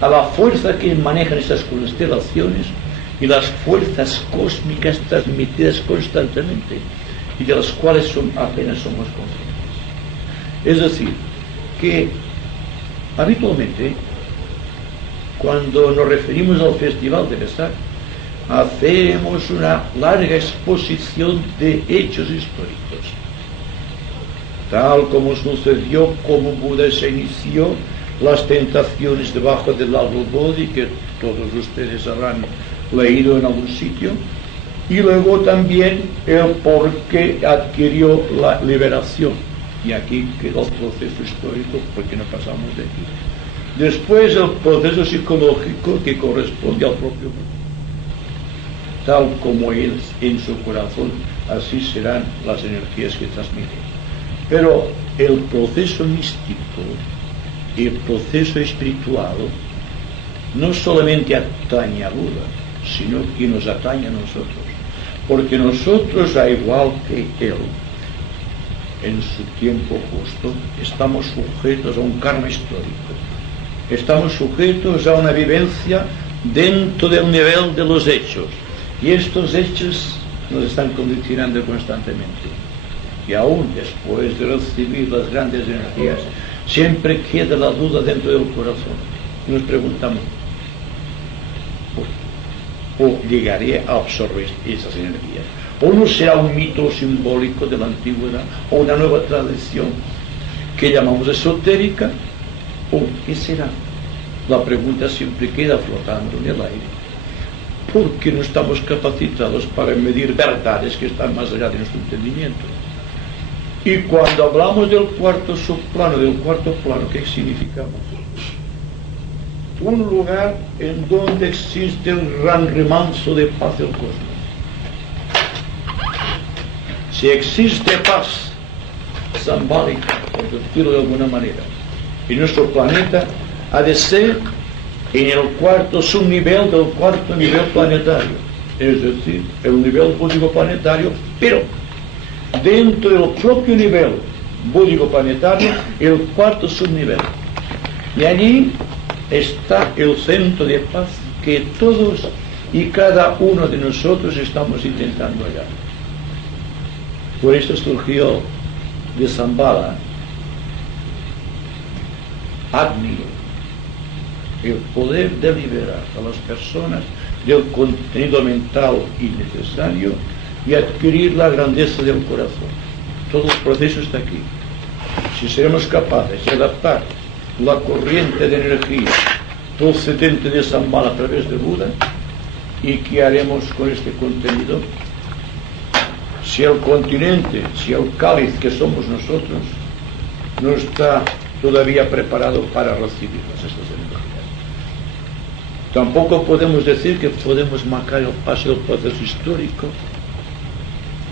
a la fuerza que manejan estas constelaciones y las fuerzas cósmicas transmitidas constantemente y de las cuales apenas somos conscientes. Es decir, que habitualmente cuando nos referimos al Festival de Vesak hacemos una larga exposición de hechos históricos, tal como sucedió, como Buda se inició, las tentaciones debajo del árbol Bodhi, que todos ustedes habrán leído en algún sitio, y luego también el por qué adquirió la liberación. Y aquí quedó el proceso histórico, porque no pasamos de aquí. Después el proceso psicológico que corresponde al propio mundo. Tal como él en su corazón, así serán las energías que transmite. Pero el proceso místico, el proceso espiritual, no solamente atañe a Buda, sino que nos atañe a nosotros. Porque nosotros, al igual que él, en su tiempo justo, estamos sujetos a un karma histórico. Estamos sujetos a una vivencia dentro del nivel de los hechos. Y estos hechos nos están condicionando constantemente. Y aún después de recibir las grandes energías, siempre queda la duda dentro del corazón. Y nos preguntamos, ¿o llegaré a absorber esas energías? ¿O no será un mito simbólico de la antigüedad? ¿O una nueva tradición que llamamos esotérica? ¿O qué será? La pregunta siempre queda flotando en el aire, porque no estamos capacitados para medir verdades que están más allá de nuestro entendimiento. Y cuando hablamos del cuarto subplano, del cuarto plano, ¿qué significamos? Un lugar en donde existe el gran remanso de paz del cosmos. Si existe paz zambálica, por decirlo de alguna manera, en nuestro planeta, ha de ser en el cuarto subnivel del cuarto nivel planetario, es decir, el nivel búdico planetario, pero dentro del propio nivel búdico planetario, el cuarto subnivel. Y allí está el centro de paz que todos y cada uno de nosotros estamos intentando hallar. Por eso surgió de Shambhala Agni, el poder de liberar a las personas del contenido mental innecesario y adquirir la grandeza del corazón. Todo el proceso está aquí. Si seremos capaces de adaptar la corriente de energía procedente de Shambhala a través de Buda, ¿y qué haremos con este contenido? Si el continente, si el cáliz que somos nosotros no está todavía preparado para recibirnos estas energías, tampoco podemos decir que podemos marcar el paso del proceso histórico,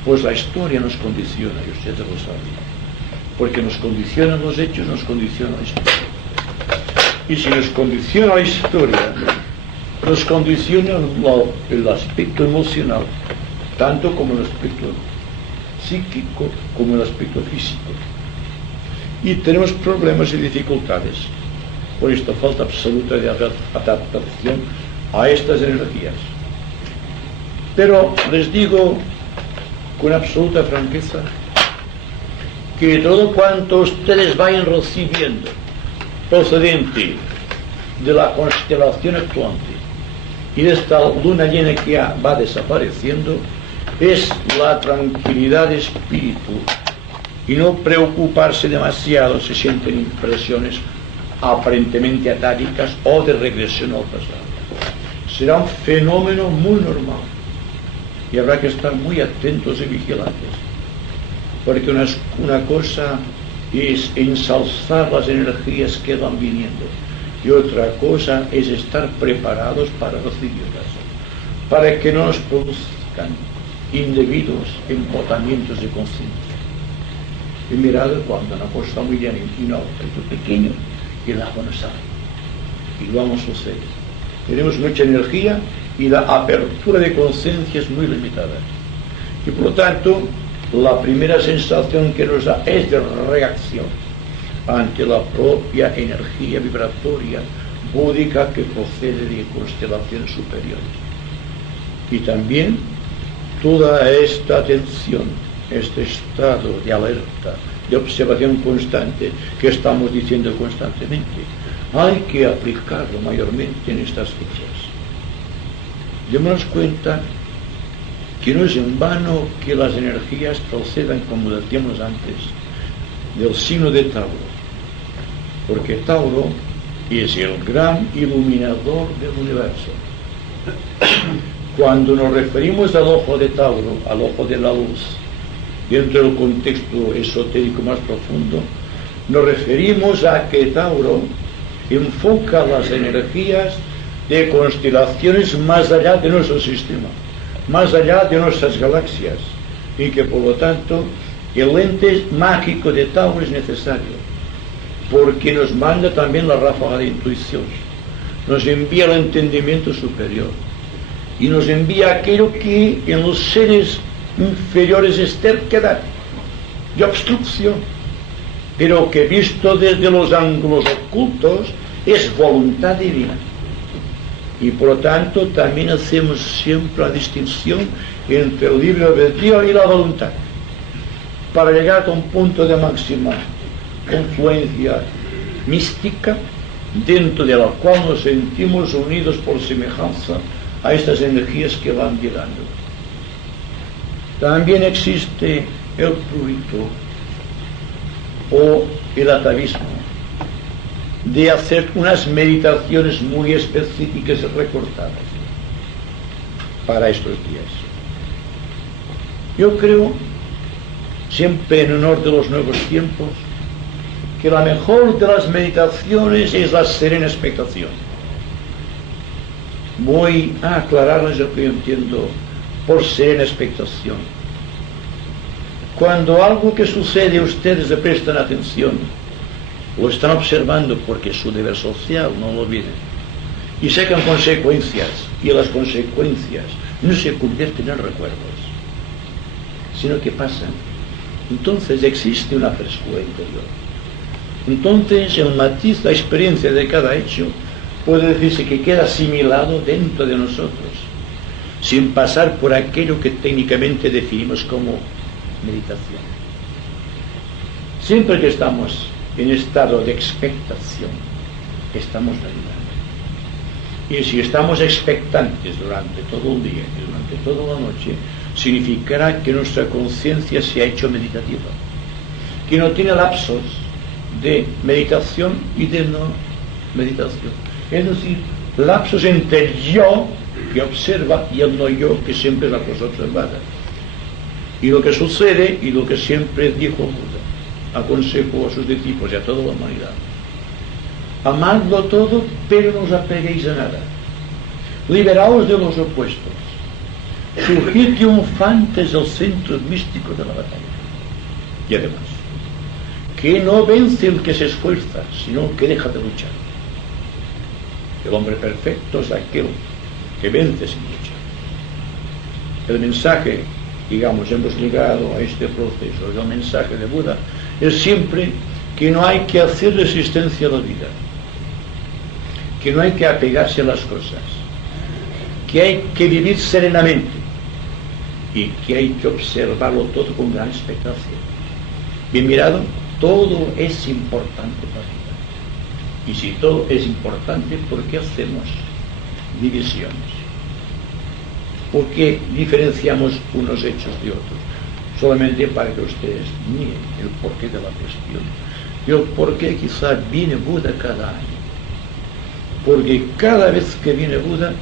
pues la historia nos condiciona, y ustedes lo saben, porque nos condicionan los hechos, nos condiciona la historia. Y si nos condiciona la historia, nos condiciona el aspecto emocional, tanto como el aspecto psíquico como el aspecto físico. Y tenemos problemas y dificultades por esta falta absoluta de adaptación a estas energías. Pero les digo con absoluta franqueza que todo cuanto ustedes vayan recibiendo procedente de la constelación actuante y de esta luna llena que ya va desapareciendo, es la tranquilidad de espíritu y no preocuparse demasiado si sienten impresiones aparentemente atávicas o de regresión al pasado. Será un fenómeno muy normal y habrá que estar muy atentos y vigilantes, porque una cosa es ensalzar las energías que van viniendo y otra cosa es estar preparados para recibirlas, para que no nos produzcan indebidos embotamientos de conciencia. Y mirad cuando una cosa está muy llena y un objeto pequeño y el agua no sale, y vamos a suceder. Tenemos mucha energía y la apertura de conciencia es muy limitada, y por lo tanto la primera sensación que nos da es de reacción ante la propia energía vibratoria búdica que procede de constelaciones superiores. Y también toda esta atención, este estado de alerta, de observación constante que estamos diciendo constantemente, hay que aplicarlo mayormente en estas fechas. Démonos cuenta que no es en vano que las energías procedan, como decíamos antes, del signo de Tauro, porque Tauro es el gran iluminador del universo. Cuando nos referimos al ojo de Tauro, al ojo de la luz, dentro del contexto esotérico más profundo, nos referimos a que Tauro enfoca las energías de constelaciones más allá de nuestro sistema, más allá de nuestras galaxias, y que por lo tanto el lente mágico de Tauro es necesario, porque nos manda también la ráfaga de intuición, nos envía el entendimiento superior y nos envía aquello que en los seres inferiores es terquedad y obstrucción, pero que visto desde los ángulos ocultos es voluntad divina. Y por lo tanto también hacemos siempre la distinción entre el libre albedrío y la voluntad, para llegar a un punto de máxima confluencia mística, dentro de la cual nos sentimos unidos por semejanza a estas energías que van llegando. También existe el prurito o el atavismo de hacer unas meditaciones muy específicas y recortadas para estos días. Yo creo siempre en honor de los nuevos tiempos, que la mejor de las meditaciones es la serena expectación. Voy a aclararles lo que yo entiendo por serena expectación. Cuando algo que sucede ustedes le prestan atención, lo están observando porque es su deber social, no lo olviden, y sacan consecuencias, y las consecuencias no se convierten en recuerdos, sino que pasan. Entonces existe una frescura interior. Entonces el matiz, la experiencia de cada hecho puede decirse que queda asimilado dentro de nosotros, sin pasar por aquello que técnicamente definimos como meditación. Siempre que estamos en estado de expectación, estamos meditando. Y si estamos expectantes durante todo el día y durante toda la noche, significará que nuestra conciencia se ha hecho meditativa, que no tiene lapsos de meditación y de no meditación. Es decir, lapsos entre el yo que observa y el no yo que siempre es la cosa observada. Y lo que sucede y lo que siempre dijo Buda, aconsejó a sus discípulos y a toda la humanidad: amadlo todo, pero no os apeguéis a nada. Liberaos de los opuestos. Surgid triunfantes del centro místico de la batalla. Y además, que no vence el que se esfuerza, sino el que deja de luchar. El hombre perfecto es aquel que vence sin luchar. El mensaje, digamos, hemos llegado a este proceso, el mensaje de Buda es siempre que no hay que hacer resistencia a la vida, que no hay que apegarse a las cosas, que hay que vivir serenamente y que hay que observarlo todo con gran expectación. Bien mirado, todo es importante para la vida. Y si todo es importante, ¿por qué hacemos divisiones? ¿Por qué diferenciamos unos hechos de otros? Solamente para que ustedes miren el porqué de la cuestión. Y el porqué quizá viene Buda cada año. Porque cada vez que viene Buda,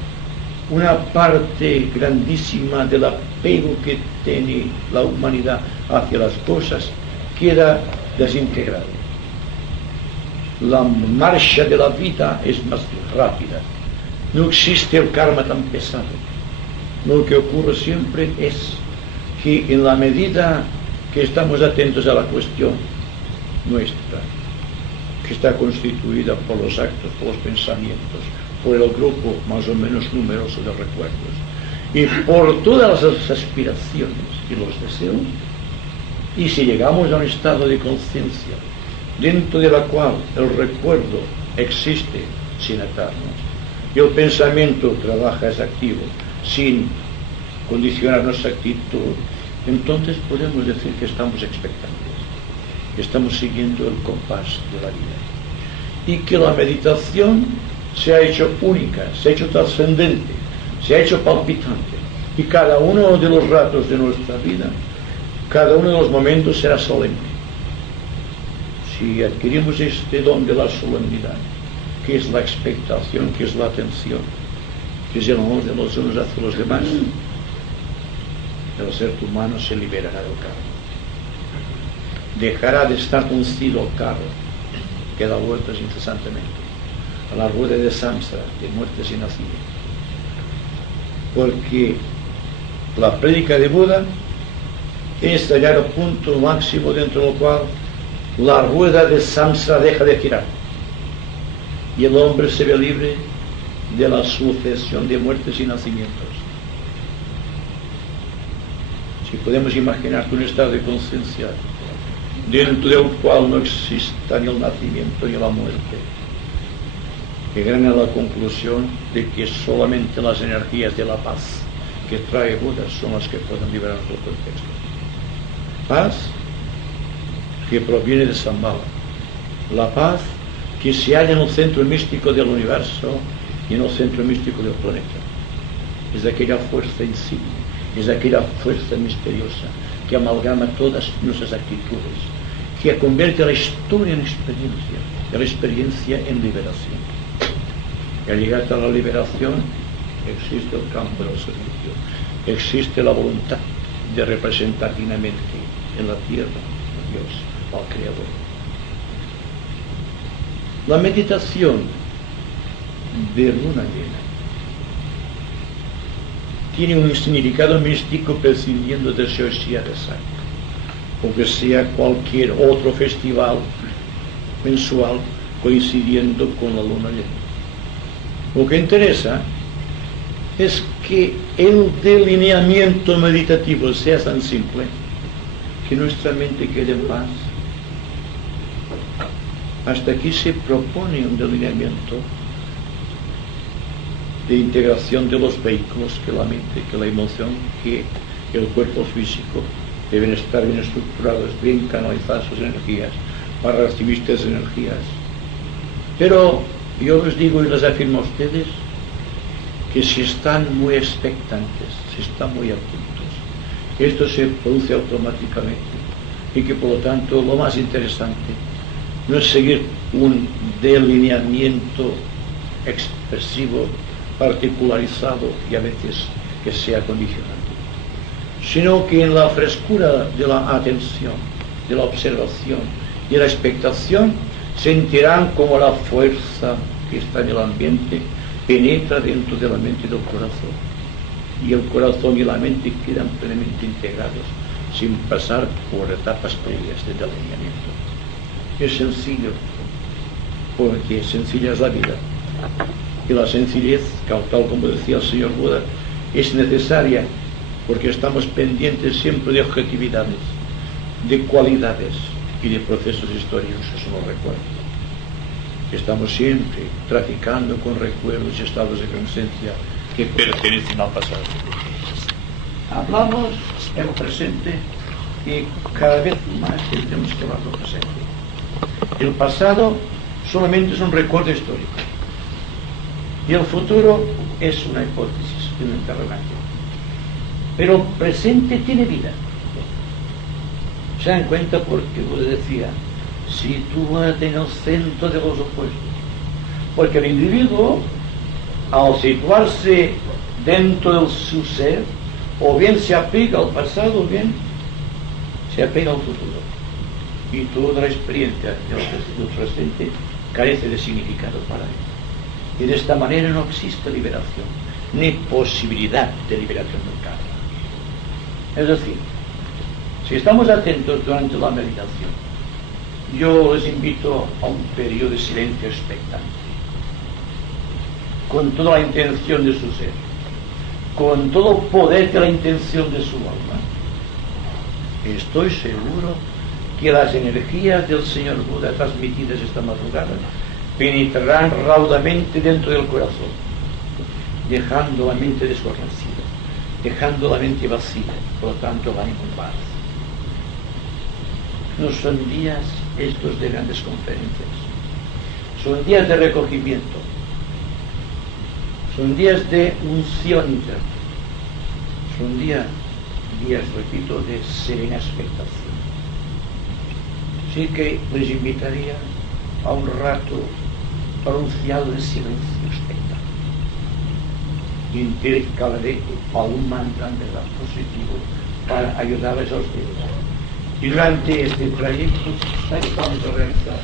una parte grandísima del apego que tiene la humanidad hacia las cosas queda desintegrada. La marcha de la vida es más rápida. No existe el karma tan pesado. Lo que ocurre siempre es que en la medida que estamos atentos a la cuestión nuestra, que está constituida por los actos, por los pensamientos, por el grupo más o menos numeroso de recuerdos y por todas las aspiraciones y los deseos, y si llegamos a un estado de conciencia dentro de la cual el recuerdo existe sin atarnos y el pensamiento trabaja, es activo, sin condicionar nuestra actitud, entonces podemos decir que estamos expectantes, que estamos siguiendo el compás de la vida y que la meditación se ha hecho única, se ha hecho trascendente, se ha hecho palpitante, y cada uno de los ratos de nuestra vida, cada uno de los momentos será solemne. Si adquirimos este don de la solemnidad, que es la expectación, que es la atención, que es el amor de los unos hacia los demás, el ser humano se liberará del karma. Dejará de estar uncido al carro que da vueltas incesantemente a la rueda de samsara, de muertes y nacimientos. Porque la prédica de Buda es hallar el punto máximo dentro del cual la rueda de samsara deja de girar y el hombre se ve libre de la sucesión de muertes y nacimientos. Si podemos imaginar un estado de conciencia dentro del cual no exista ni el nacimiento ni la muerte, llegarán a la conclusión de que solamente las energías de la paz que trae Buda son las que pueden liberarnos del contexto. Paz que proviene de Shambhala, la paz que se halla en el centro místico del universo y en el centro místico del planeta. Es aquella fuerza insigne, es aquella fuerza misteriosa que amalgama todas nuestras actitudes, que convierte la historia en experiencia, y la experiencia en liberación. Y al llegar a la liberación existe el campo del servicio, existe la voluntad de representar dignamente en la tierra a Dios, al Creador. La meditación de luna llena tiene un significado místico prescindiendo de Shioshia de Sak, o que sea cualquier otro festival mensual coincidiendo con la luna llena. Lo que interesa es que el delineamiento meditativo sea tan simple que nuestra mente quede en paz. Hasta aquí se propone un delineamiento de integración de los vehículos que la mente, que la emoción, que el cuerpo físico deben estar bien estructurados, bien canalizadas sus energías para recibir estas energías. Pero yo les digo y les afirmo a ustedes que si están muy expectantes, si están muy atentos, esto se produce automáticamente y que por lo tanto lo más interesante no es seguir un delineamiento expresivo, particularizado y a veces que sea condicionante, sino que en la frescura de la atención, de la observación y de la expectación sentirán como la fuerza que está en el ambiente penetra dentro de la mente y del corazón, y el corazón y la mente quedan plenamente integrados sin pasar por etapas previas de delineamiento. Es sencillo, porque sencilla es la vida, y la sencillez, tal como decía el señor Buda, es necesaria porque estamos pendientes siempre de objetividades, de cualidades y de procesos históricos que son los recuerdos. Estamos siempre traficando con recuerdos y estados de conciencia que pertenecen al pasado. Hablamos en el presente y cada vez más tenemos que hablar del presente. El pasado solamente es un recuerdo histórico y el futuro es una hipótesis, un interrogante. Pero el presente tiene vida. Se dan cuenta porque Buda decía: sitúate en el centro de los opuestos, porque el individuo, al situarse dentro de su ser, o bien se apega al pasado o bien se apega al futuro, y toda la experiencia del presente carece de significado para él, y de esta manera no existe liberación ni posibilidad de liberación del karma. Es decir, si estamos atentos durante la meditación, yo les invito a un periodo de silencio expectante, con toda la intención de su ser, con todo el poder de la intención de su alma. Estoy seguro que las energías del señor Buda transmitidas esta madrugada penetrarán raudamente dentro del corazón, dejando la mente descorrecida, dejando la mente vacía, por lo tanto el ánimo en paz. No son días estos de grandes conferencias, son días de recogimiento, son días de unción interna, son días, repito, de serena expectación. Así que les invitaría a un rato pronunciado de silencio expectante. Intercalaré algún mantra de verdad positivo para ayudarles a ustedes. Y durante este trayecto vamos a realizar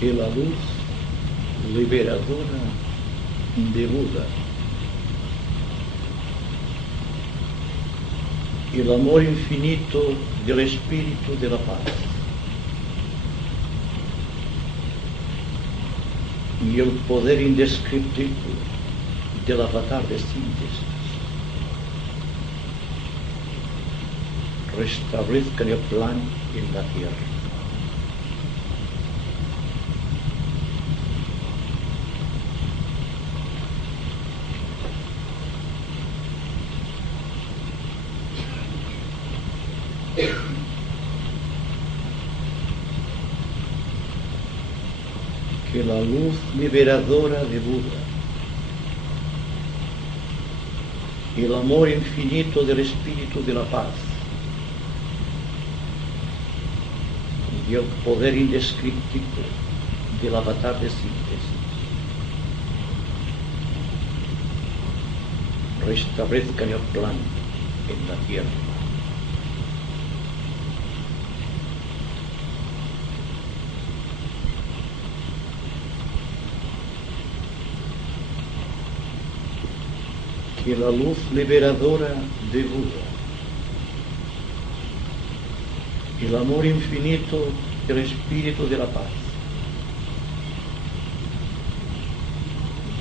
que la luz liberadora de Buda y el amor infinito del espíritu de la paz y el poder indescriptible del avatar de síntesis restablezcan el plan en la tierra. Que la luz liberadora de Buda y el amor infinito del espíritu de la paz y el poder indescriptible del avatar de síntesis restablezcan el plan en la tierra. Que la luz liberadora de Buda y el amor infinito del espíritu de la paz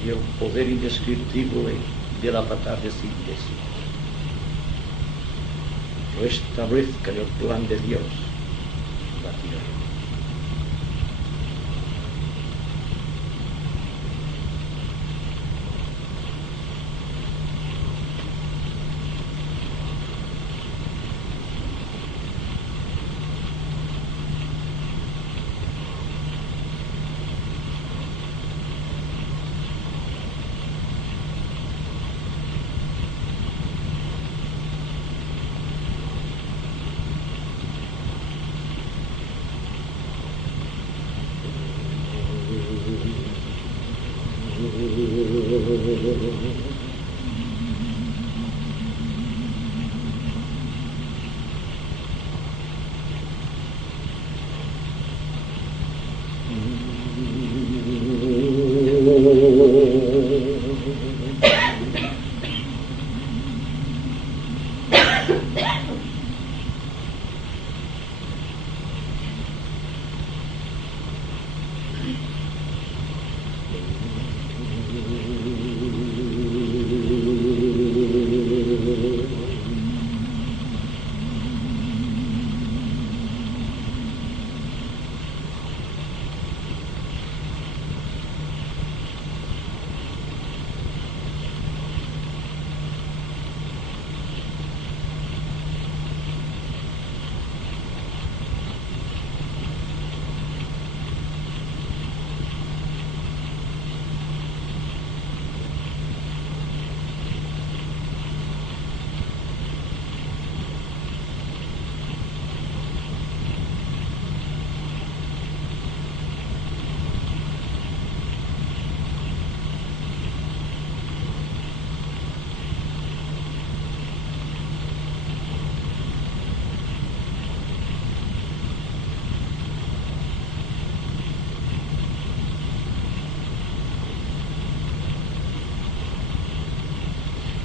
y el poder indescriptible del avatar de síntesis restablezcan el plan de Dios en la tierra.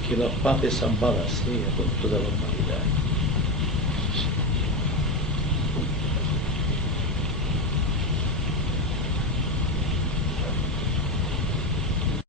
Que la paz es ambada sea con toda la humanidad.